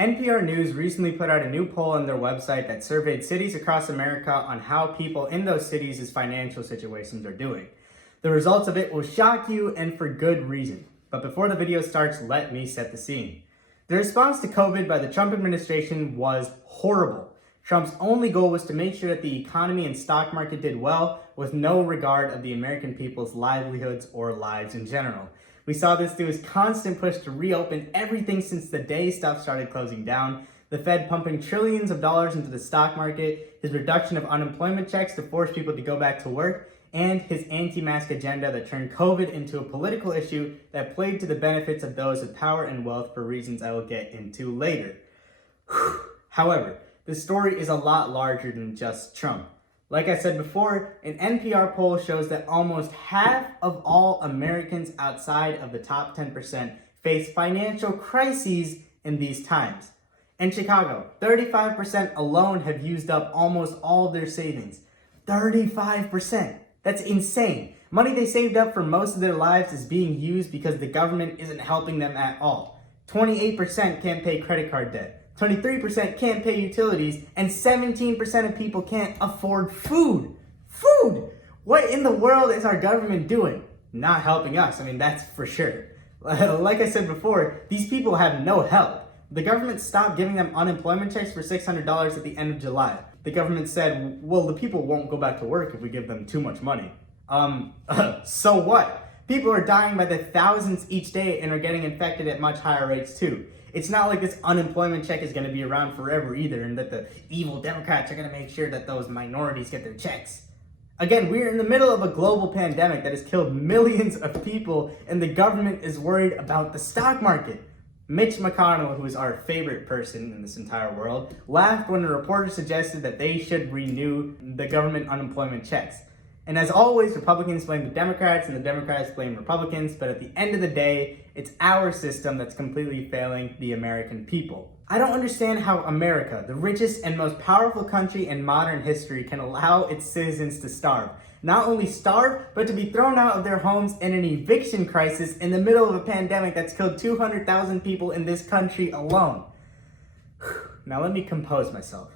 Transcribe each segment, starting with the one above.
NPR News recently put out a new poll on their website that surveyed cities across America on how people in those cities' financial situations are doing. The results of it will shock you, and for good reason. But before the video starts, let me set the scene. The response to COVID by the Trump administration was horrible. Trump's only goal was to make sure that the economy and stock market did well, with no regard of the American people's livelihoods or lives in general. We saw this through his constant push to reopen everything since the day stuff started closing down, the Fed pumping trillions of dollars into the stock market, his reduction of unemployment checks to force people to go back to work, and his anti-mask agenda that turned COVID into a political issue that played to the benefits of those with power and wealth for reasons I will get into later. However, the story is a lot larger than just Trump. Like I said before, an NPR poll shows that almost half of all Americans outside of the top 10% face financial crises in these times. In Chicago, 35% alone have used up almost all of their savings. 35%! That's insane. Money they saved up for most of their lives is being used because the government isn't helping them at all. 28% can't pay credit card debt. 23% can't pay utilities, and 17% of people can't afford food. Food! What in the world is our government doing? Not helping us, that's for sure. Like I said before, these people have no help. The government stopped giving them unemployment checks for $600 at the end of July. The government said, well, the people won't go back to work if we give them too much money. So what? People are dying by the thousands each day and are getting infected at much higher rates too. It's not like this unemployment check is going to be around forever either, and that the evil Democrats are going to make sure that those minorities get their checks. Again, we're in the middle of a global pandemic that has killed millions of people, and the government is worried about the stock market. Mitch McConnell, who is our favorite person in this entire world, laughed when a reporter suggested that they should renew the government unemployment checks. And as always, Republicans blame the Democrats and the Democrats blame Republicans, but at the end of the day, it's our system that's completely failing the American people. I don't understand how America, the richest and most powerful country in modern history, can allow its citizens to starve. Not only starve, but to be thrown out of their homes in an eviction crisis in the middle of a pandemic that's killed 200,000 people in this country alone. Now let me compose myself.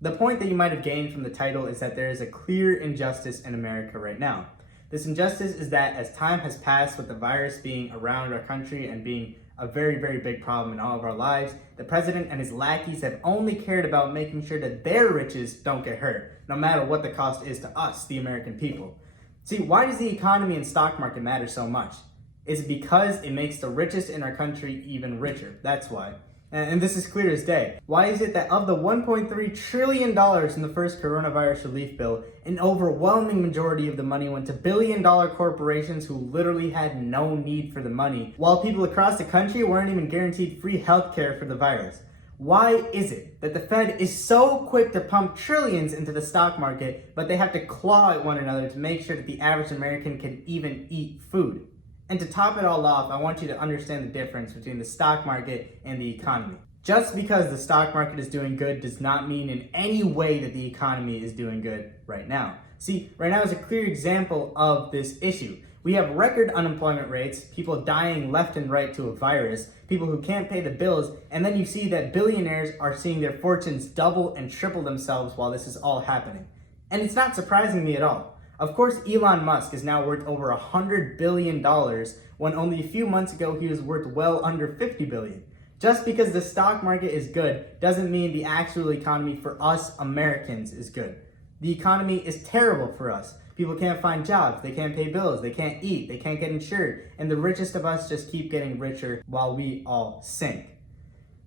The point that you might have gained from the title is that there is a clear injustice in America right now. This injustice is that as time has passed with the virus being around our country and being a very, very big problem in all of our lives, the president and his lackeys have only cared about making sure that their riches don't get hurt, no matter what the cost is to us, the American people. See, why does the economy and stock market matter so much? It's because it makes the richest in our country even richer. That's why. And this is clear as day. Why is it that of the $1.3 trillion in the first coronavirus relief bill, an overwhelming majority of the money went to billion-dollar corporations who literally had no need for the money, while people across the country weren't even guaranteed free healthcare for the virus? Why is it that the Fed is so quick to pump trillions into the stock market, but they have to claw at one another to make sure that the average American can even eat food? And to top it all off, I want you to understand the difference between the stock market and the economy. Just because the stock market is doing good does not mean in any way that the economy is doing good right now. See, right now is a clear example of this issue. We have record unemployment rates, people dying left and right to a virus, people who can't pay the bills, and then you see that billionaires are seeing their fortunes double and triple themselves while this is all happening. And it's not surprising me at all. Of course, Elon Musk is now worth over $100 billion when only a few months ago he was worth well under $50 billion. Just because the stock market is good doesn't mean the actual economy for us Americans is good. The economy is terrible for us. People can't find jobs, they can't pay bills, they can't eat, they can't get insured, and the richest of us just keep getting richer while we all sink.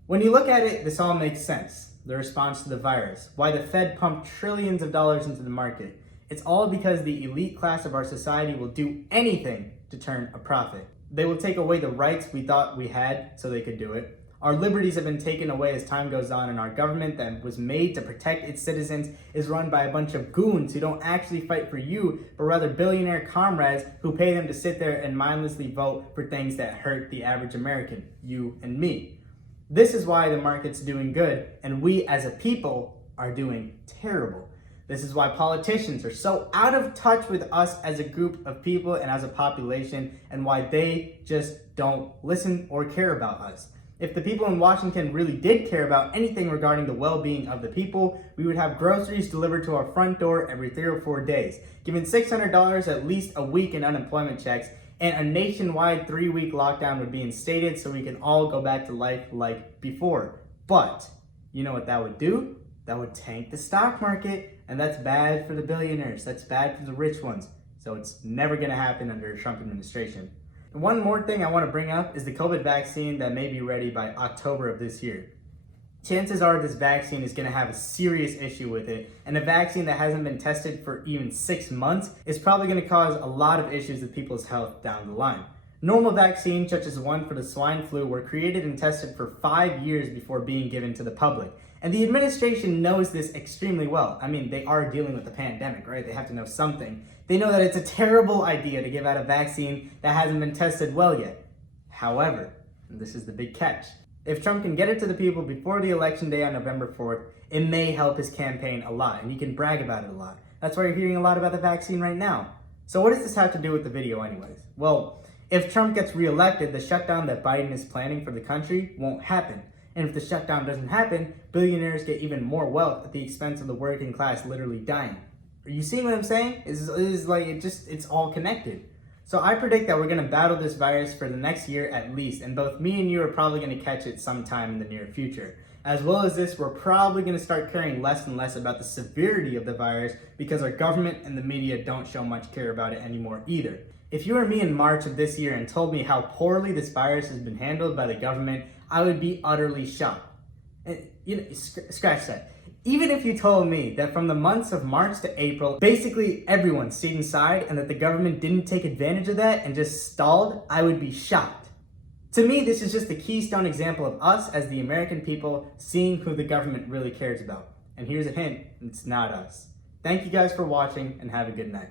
When you look at it, this all makes sense. The response to the virus, why the Fed pumped trillions of dollars into the market. It's all because the elite class of our society will do anything to turn a profit. They will take away the rights we thought we had so they could do it. Our liberties have been taken away as time goes on, and our government that was made to protect its citizens is run by a bunch of goons who don't actually fight for you, but rather billionaire comrades who pay them to sit there and mindlessly vote for things that hurt the average American, you and me. This is why the market's doing good, and we as a people are doing terrible. This is why politicians are so out of touch with us as a group of people and as a population, and why they just don't listen or care about us. If the people in Washington really did care about anything regarding the well-being of the people, we would have groceries delivered to our front door every 3 or 4 days, giving $600 at least a week in unemployment checks, and a nationwide 3-week lockdown would be instated so we can all go back to life like before. But you know what that would do? That would tank the stock market, and that's bad for the billionaires. That's bad for the rich ones. So it's never going to happen under a Trump administration. And one more thing I want to bring up is the COVID vaccine that may be ready by October of this year. Chances are this vaccine is going to have a serious issue with it, and a vaccine that hasn't been tested for even 6 months is probably going to cause a lot of issues with people's health down the line. Normal vaccines, such as the one for the swine flu, were created and tested for 5 years before being given to the public. And the administration knows this extremely well. I mean, they are dealing with the pandemic, right? They have to know something. They know that it's a terrible idea to give out a vaccine that hasn't been tested well yet. However, and this is the big catch, if Trump can get it to the people before the election day on November 4th, it may help his campaign a lot, and he can brag about it a lot. That's why you're hearing a lot about the vaccine right now. So what does this have to do with the video anyways? Well, if Trump gets reelected, the shutdown that Biden is planning for the country won't happen. And if the shutdown doesn't happen, billionaires get even more wealth at the expense of the working class literally dying. Are you seeing what I'm saying? It's all connected. So I predict that we're going to battle this virus for the next year at least, and both me and you are probably going to catch it sometime in the near future. As well as this, we're probably going to start caring less and less about the severity of the virus because our government and the media don't show much care about it anymore either. If you were me in March of this year and told me how poorly this virus has been handled by the government, I would be utterly shocked. And, scratch that. Even if you told me that from the months of March to April, basically everyone stayed inside and that the government didn't take advantage of that and just stalled, I would be shocked. To me, this is just the keystone example of us as the American people seeing who the government really cares about. And here's a hint, it's not us. Thank you guys for watching and have a good night.